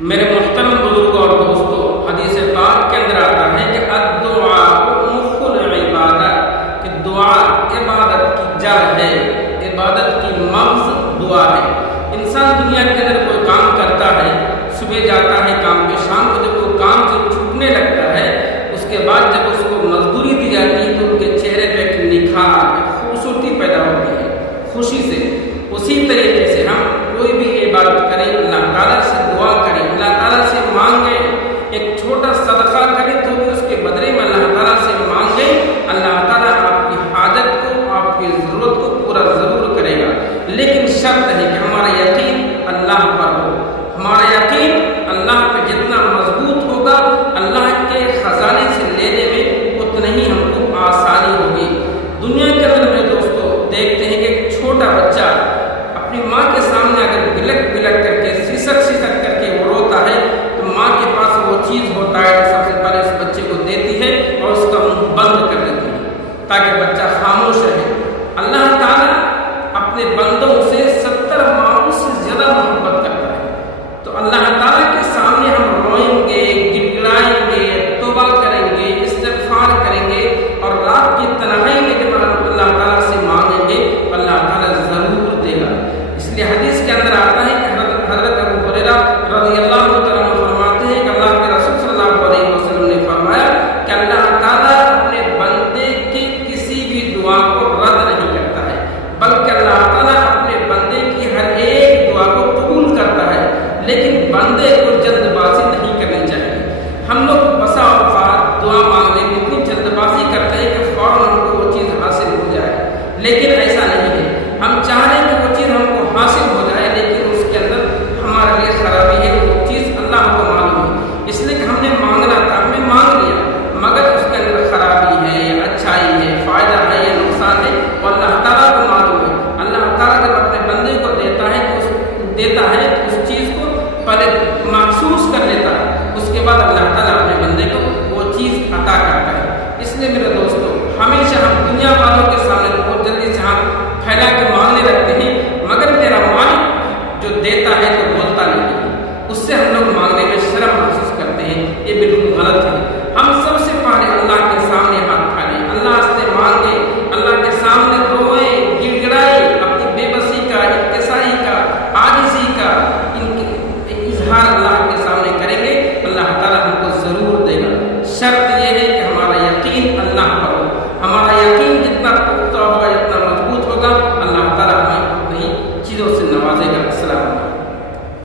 میرے محترم بزرگوں اور دوستوں، حدیث پاک کے اندر آتا ہے کہ الدعاء مخ العبادت، کہ دعا عبادت کی جڑ ہے، عبادت کی مغز دعا ہے۔ انسان دنیا کے اندر کوئی کام کرتا ہے، صبح جاتا ہے کام پہ، شام کو جب وہ کام سے چھوٹنے لگتا ہے، اس کے بعد جب اس کو مزدوری دی جاتی ہے تو ان کے چہرے پہ ایک نکھار، ایک خوبصورتی پیدا ہوتی ہے خوشی سے۔ اسی طریقے سے ہم کوئی بھی عبادت کریں، اللہ تعالیٰ سے دعا کریں، اللہ تعالیٰ سے مانگیں، ایک چھوٹا صدقہ کریں تو بھی اس کے بدلے میں اللہ تعالیٰ سے مانگیں، اللہ تعالیٰ آپ کی حاجت کو، آپ کی ضرورت کو پورا ضرور کرے گا۔ لیکن شرط ہے کہ ہمارا یقین اللہ پر ہو۔ ہمارا یقین اللہ پہ جتنا مضبوط ہوگا، اللہ کے خزانے سے لینے میں اتنا ہی ہم کو آسانی ہوگی۔ دنیا کے اندر میں دوستوں دیکھتے ہیں کہ ایک چھوٹا بچہ اپنی ماں کے سامنے اگر بلک بلک کر کے، سسک کر کے وہ روتا ہے تو ماں کے پاس وہ چیز ہوتا ہے جو سب سے پہلے اس بچے کو دیتی ہے اور اس کا منہ بند کر دیتی ہے تاکہ بچہ خاموش رہے۔ اللہ تعالیٰ اپنے بندوں سے 70 ماؤں سے زیادہ محبت کرتا ہے، تو اللہ تعالیٰ کے سامنے ہم روئیں گے، گڑگڑائیں گے، توبہ کریں گے، استغفار کریں گے، اور رات کی تنہائی میں جب اللہ تعالیٰ سے مانگیں گے اللہ تعالیٰ ضرور دے گا۔ اس لیے حدیث کے اندر آتا ہے کہ حضرت ابو ہریرہ رضی اللہ تعالیٰ عنہ فرماتے ہیں کہ اللہ کے رسول صلی اللہ علیہ وسلم نے فرمایا کہ اللہ تعالیٰ اپنے بندے کی کسی بھی دعا کو رد نہیں کرتا ہے، بلکہ اللہ تعالیٰ اپنے بندے کی ہر ایک دعا کو قبول کرتا ہے، لیکن بندے کو جلد بازی نہیں کرنی چاہیے۔ ہم لوگ بسا اوقات دعا مانگنے میں اتنی جلد بازی کرتے ہیں کہ فوراً ہم کو وہ چیز حاصل ہو جائے، لیکن ایسا نہیں ہے۔ ہم چاہ رہے ہیں کہ وہ چیز ہم کو حاصل ہو جائے، لیکن اس کے اندر ہمارے لیے خرابی ہے، وہ چیز اللہ کو معلوم ہے، اس لیے کہ ہم نے مانگنا تھا، ہم نے مانگ لیا، مگر اس کے اندر خرابی ہے یا اچھائی ہے، فائدہ ہے یا نقصان ہے، وہ اللہ تعالیٰ کو معلوم ہے۔ اللہ تعالیٰ جب اپنے بندے کو دیتا ہے تو اس چیز کو پہلے محسوس کر لیتا ہے، اس کے بعد اللہ تعالیٰ اپنے بندے کو وہ چیز عطا کرتا ہے۔ اس لیے میرے دوستوں، ہمیشہ ہم دنیا والوں کے سامنے بہت جلدی سے ہم پھیلا کے مانگنے لگتے ہیں، مگر میرا مالک جو دیتا ہے تو بولتا نہیں ہے، اس سے ہم لوگ مانگنے میں شرم محسوس کرتے ہیں، یہ بالکل